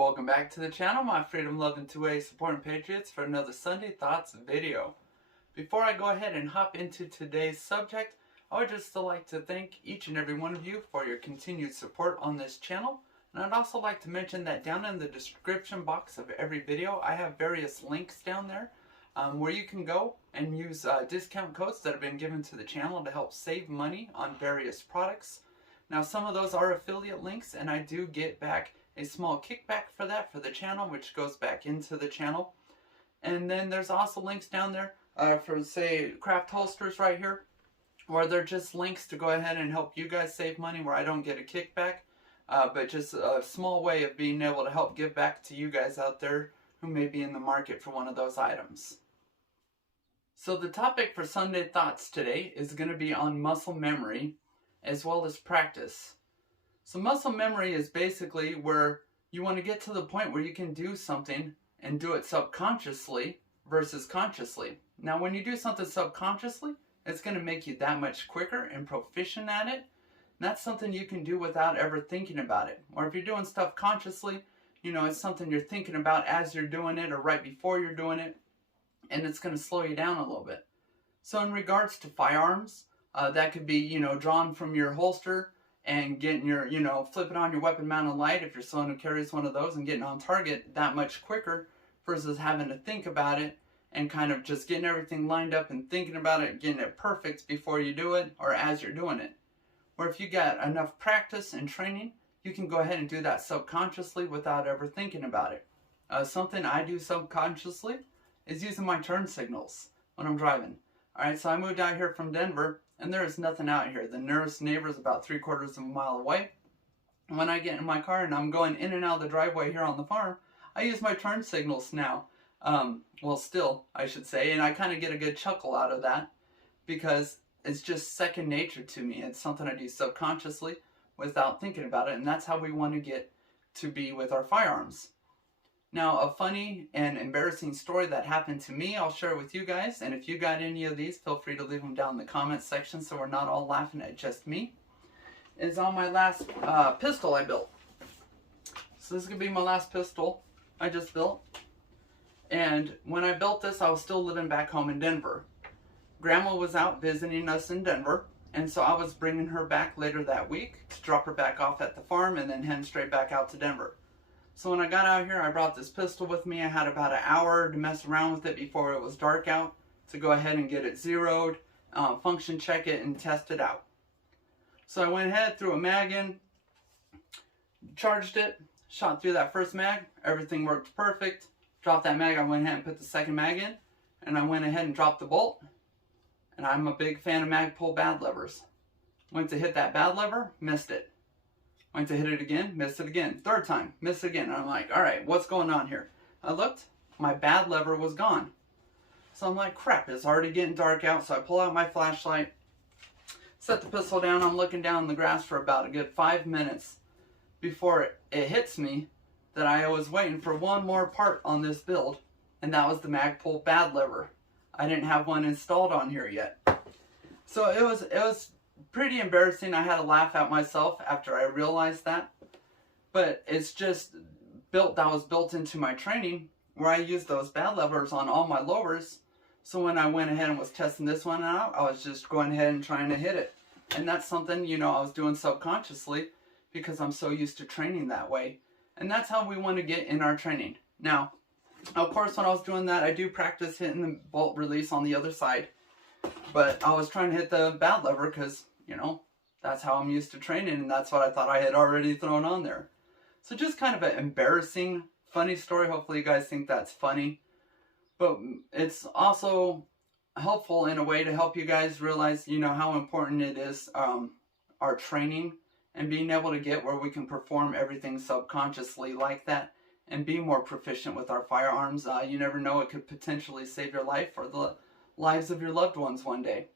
Welcome back to the channel, my freedom-loving 2A supporting patriots, for another Sunday Thoughts video. Before I go ahead and hop into today's subject, I would just like to thank each and every one of you for your continued support on this channel. And I'd also like to mention that down in the description box of every video, I have various links down there where you can go and use discount codes that have been given to the channel to help save money on various products. Now, some of those are affiliate links, and I do get back a small kickback for that for the channel, which goes back into the channel. And then there's also links down there for, say, craft holsters right here, where they're just links to go ahead and help you guys save money, where I don't get a kickback, but just a small way of being able to help give back to you guys out there who may be in the market for one of those items. So the topic for Sunday Thoughts today is going to be on muscle memory as well as practice. So muscle memory is basically where you want to get to the point where you can do something and do it subconsciously versus consciously. Now, when you do something subconsciously, it's going to make you that much quicker and proficient at it. And that's something you can do without ever thinking about it. Or if you're doing stuff consciously, you know, it's something you're thinking about as you're doing it or right before you're doing it, and it's going to slow you down a little bit. So in regards to firearms, that could be, you know, drawn from your holster and getting your, you know, flipping on your weapon mounted light if you're someone who carries one of those, and getting on target that much quicker versus having to think about it and kind of just getting everything lined up and thinking about it, getting it perfect before you do it or as you're doing it. Or if you got enough practice and training, you can go ahead and do that subconsciously without ever thinking about it. Something I do subconsciously is using my turn signals when I'm driving. Alright, so I moved out here from Denver, and there is nothing out here. The nearest neighbor is about 3/4 of a mile away. And when I get in my car and I'm going in and out of the driveway here on the farm, I use my turn signals now. Well, still, I should say, and I kind of get a good chuckle out of that because it's just second nature to me. It's something I do subconsciously without thinking about it, and that's how we want to get to be with our firearms. Now, a funny and embarrassing story that happened to me, I'll share with you guys. And if you got any of these, feel free to leave them down in the comments section so we're not all laughing at just me. Is on my last pistol I built. So this is going to be my last pistol I just built. And when I built this, I was still living back home in Denver. Grandma was out visiting us in Denver, and so I was bringing her back later that week to drop her back off at the farm and then head straight back out to Denver. So when I got out here, I brought this pistol with me. I had about an hour to mess around with it before it was dark out to go ahead and get it zeroed, function check it, and test it out. So I went ahead, threw a mag in, charged it, shot through that first mag. Everything worked perfect. Dropped that mag. I went ahead and put the second mag in, and I went ahead and dropped the bolt. And I'm a big fan of mag pull bad levers. Went to hit that bad lever, missed it. Went to hit it again, missed it again. Third time, missed it again. And I'm like, all right, what's going on here? I looked, my bad lever was gone. So I'm like, crap, it's already getting dark out. So I pull out my flashlight, set the pistol down. I'm looking down in the grass for about a good 5 minutes before it hits me that I was waiting for one more part on this build, and that was the mag pull bad lever. I didn't have one installed on here yet. So it was pretty embarrassing. I had to laugh at myself after I realized that. But it's just that was built into my training, where I used those bad levers on all my lowers. So when I went ahead and was testing this one out, I was just going ahead and trying to hit it. And that's something, you know, I was doing subconsciously because I'm so used to training that way. And that's how we want to get in our training. Now, of course, when I was doing that, I do practice hitting the bolt release on the other side. But I was trying to hit the bad lever because, you know, that's how I'm used to training, and that's what I thought I had already thrown on there. So just kind of an embarrassing, funny story. Hopefully you guys think that's funny. But it's also helpful in a way to help you guys realize, you know, how important it is, our training, and being able to get where we can perform everything subconsciously like that and be more proficient with our firearms. You never know, it could potentially save your life or the lives of your loved ones one day.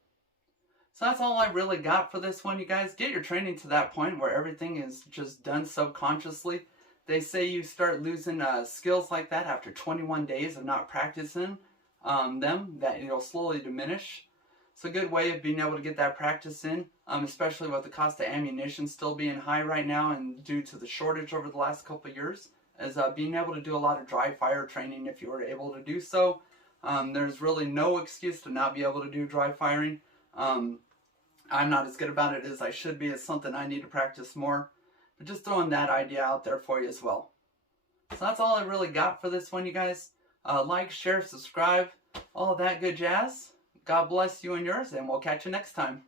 So that's all I really got for this one, you guys. Get your training to that point where everything is just done subconsciously. They say you start losing skills like that after 21 days of not practicing them, that it'll slowly diminish. It's a good way of being able to get that practice in, especially with the cost of ammunition still being high right now and due to the shortage over the last couple of years. is being able to do a lot of dry fire training if you were able to do so. There's really no excuse to not be able to do dry firing. I'm not as good about it as I should be. It's something I need to practice more. But just throwing that idea out there for you as well. So that's all I really got for this one, you guys. Like, share, subscribe, all of that good jazz. God bless you and yours, and we'll catch you next time.